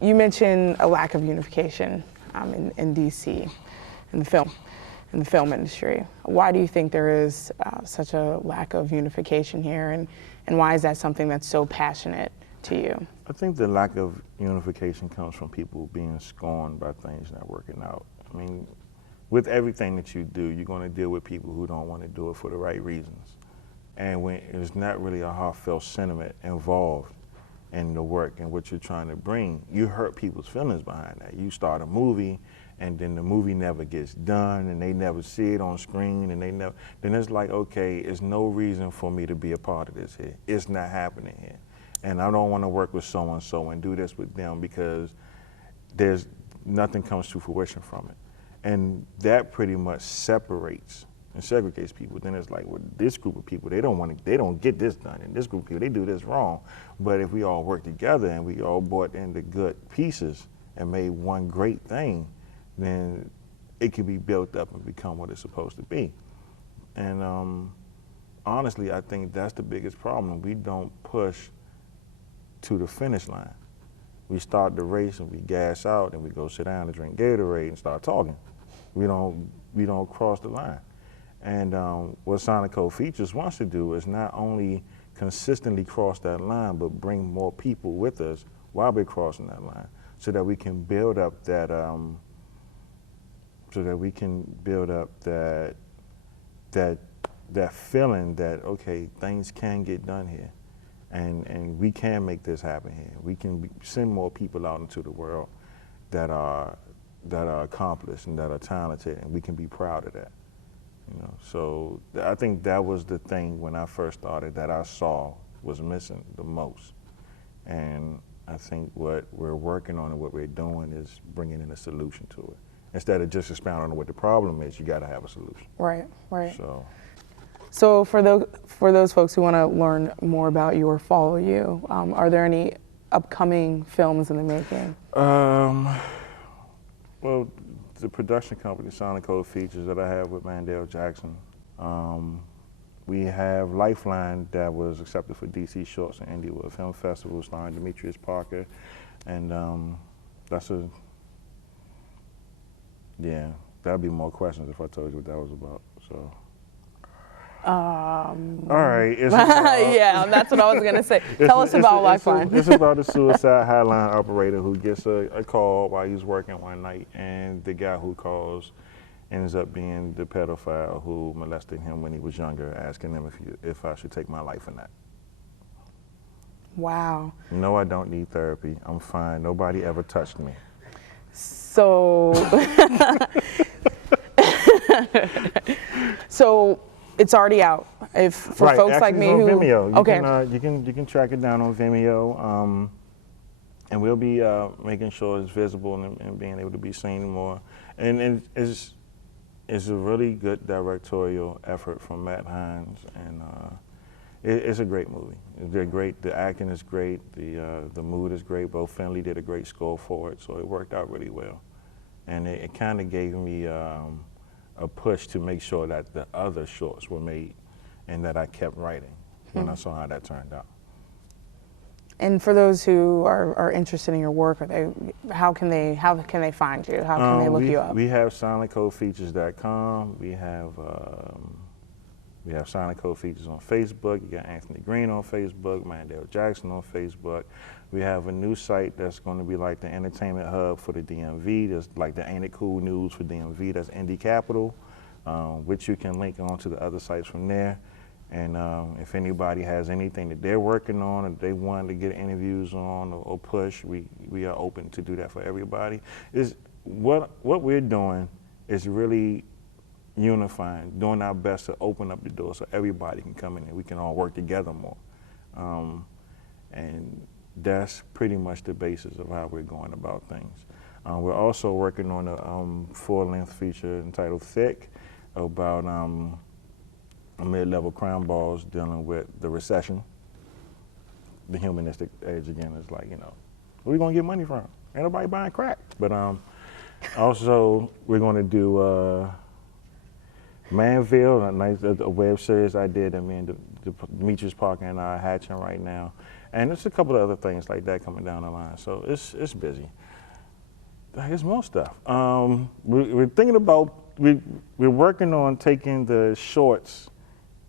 You mentioned a lack of unification in DC, in the film industry. Why do you think there is such a lack of unification here, and why is that something that's so passionate to you? I think the lack of unification comes from people being scorned by things not working out. I mean, with everything that you do, you're going to deal with people who don't want to do it for the right reasons. And when there's not really a heartfelt sentiment involved in the work and what you're trying to bring, you hurt people's feelings behind that. You start a movie, and then the movie never gets done, and they never see it on screen, and then it's like, okay, there's no reason for me to be a part of this here. It's not happening here. And I don't want to work with so-and-so and do this with them because nothing comes to fruition from it. And that pretty much separates and segregates people. Then it's like, well, this group of people, they don't get this done. And this group of people, they do this wrong. But if we all work together and we all brought in the good pieces and made one great thing, then it can be built up and become what it's supposed to be. And honestly, I think that's the biggest problem. We don't push to the finish line. We start the race and we gas out and we go sit down and drink Gatorade and start talking. We don't cross the line. And what Sonic Code Features wants to do is not only consistently cross that line, but bring more people with us while we're crossing that line, so that we can build up that that feeling that, okay, things can get done here, and we can make this happen here. We can send more people out into the world that are accomplished and that are talented, and we can be proud of that. You know, so I think that was the thing when I first started that I saw was missing the most. And I think what we're working on and what we're doing is bringing in a solution to it. Instead of just expounding on what the problem is, you got to have a solution. Right, right. So for those folks who want to learn more about you or follow you, are there any upcoming films in the making? Well, the production company, Sonic Code Features, that I have with Mandel Jackson. We have Lifeline that was accepted for DC Shorts and Indiewood Film Festival, starring Demetrius Parker, and that'd be more questions if I told you what that was about. So. All right. Yeah, that's what I was gonna say. Tell us about Lifeline. It's about a suicide hotline operator who gets a call while he's working one night, and the guy who calls ends up being the pedophile who molested him when he was younger, asking him if I should take my life or not. Wow. No, I don't need therapy. I'm fine. Nobody ever touched me. So, so it's already out. For right, folks like me on who Vimeo. You can track it down on Vimeo, and we'll be making sure it's visible and being able to be seen more. And it's a really good directorial effort from Matt Hines, and it's a great movie. They're great. The acting is great. The mood is great. Bo Finley did a great score for it, so it worked out really well. And it kind of gave me a push to make sure that the other shorts were made, and that I kept writing when I saw how that turned out. And for those who are interested in your work, how can they find you? How can they look you up? We have sonicodefeatures.com. We have Sonic Code Features on Facebook. You got Anthony Greene on Facebook, Mandel Jackson on Facebook. We have a new site that's going to be like the entertainment hub for the DMV. There's like the Ain't It Cool News for DMV. That's Indie Capital, which you can link on to the other sites from there. And if anybody has anything that they're working on and they want to get interviews on or push, we are open to do that for everybody. What we're doing is really unifying, doing our best to open up the door so everybody can come in and we can all work together more. And that's pretty much the basis of how we're going about things. We're also working on a full-length feature entitled Thick about a mid-level crime boss dealing with the recession. The humanistic age again is like, where we gonna get money from? Ain't nobody buying crack. But also we're gonna do Manville, a web series I did, I mean, Demetrius Parker and I are hatching right now. And there's a couple of other things like that coming down the line. So it's busy. There's more stuff. We're thinking about, we're working on taking the shorts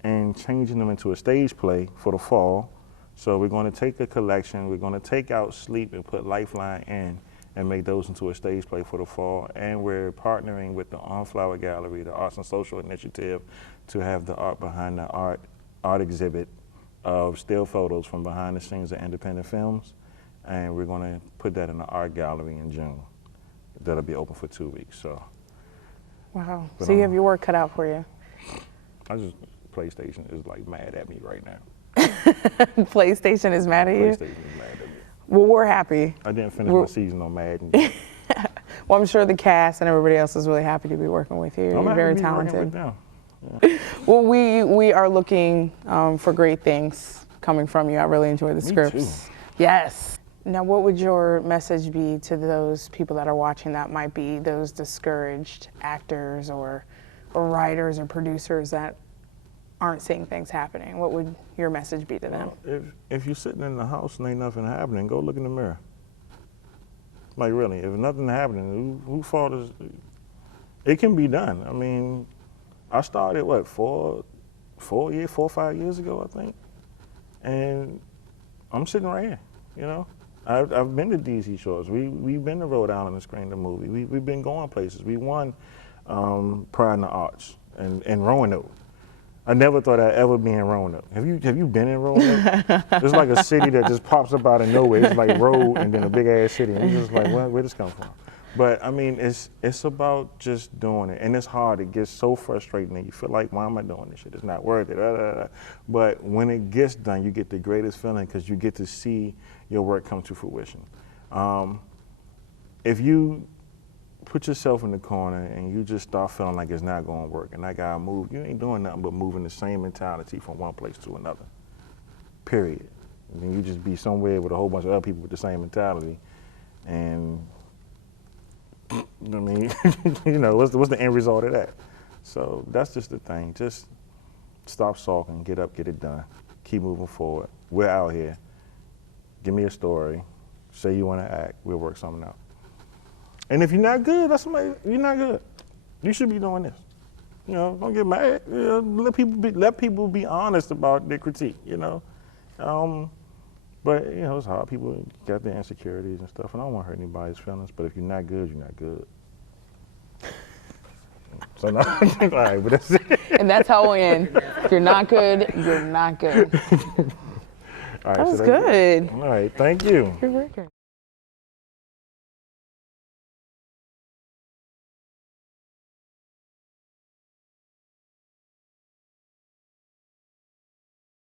and changing them into a stage play for the fall. So we're going to take a collection, we're going to take out Sleep and put Lifeline in and make those into a stage play for the fall. And we're partnering with the On Flower Gallery, the Arts and Social Initiative, to have the art behind the art exhibit of still photos from behind the scenes of independent films. And we're going to put that in the art gallery in June. That'll be open for 2 weeks. So. Wow. So you have your work cut out for you. PlayStation is like mad at me right now. PlayStation is mad at you? PlayStation is mad at me. Well, we're happy. I didn't finish my season on Madden. Well, I'm sure the cast and everybody else is really happy to be working with you. You're very talented. Yeah. Well, we are looking for great things coming from you. I really enjoy the scripts. Me too. Yes. Now, what would your message be to those people that are watching that might be those discouraged actors or writers or producers that aren't seeing things happening? What would your message be to them? Well, if you're sitting in the house and ain't nothing happening, go look in the mirror. Like really, if nothing happening, who fault is? It can be done. I mean, I started what 4 or 5 years ago, I think, and I'm sitting right here. You know, I've been to DC Shores. We've been to Rhode Island and screened the movie. We've been going places. We won Pride in the Arts in Roanoke. I never thought I'd ever be in Roanoke. Have you been in Roanoke? It's like a city that just pops up out of nowhere. It's like road and then a big ass city. And you're just like, where'd this come from? But I mean, it's about just doing it. And it's hard. It gets so frustrating and you feel like, why am I doing this shit? It's not worth it. But when it gets done, you get the greatest feeling because you get to see your work come to fruition. If you put yourself in the corner and you just start feeling like it's not going to work and that guy moved, you ain't doing nothing but moving the same mentality from one place to another, period. And then you just be somewhere with a whole bunch of other people with the same mentality. And I mean, you know, what's the end result of that? So that's just the thing. Just stop sulking, get up, get it done. Keep moving forward. We're out here. Give me a story. Say you want to act. We'll work something out. And if you're not good, you're not good. You should be doing this. You know, don't get mad. You know, let people be honest about their critique. You know, but you know it's hard. People got their insecurities and stuff, and I don't want to hurt anybody's feelings. But if you're not good, you're not good. So no, all right, but that's it. And that's how we end. If you're not good, you're not good. All right, that was good. All right, thank you. You're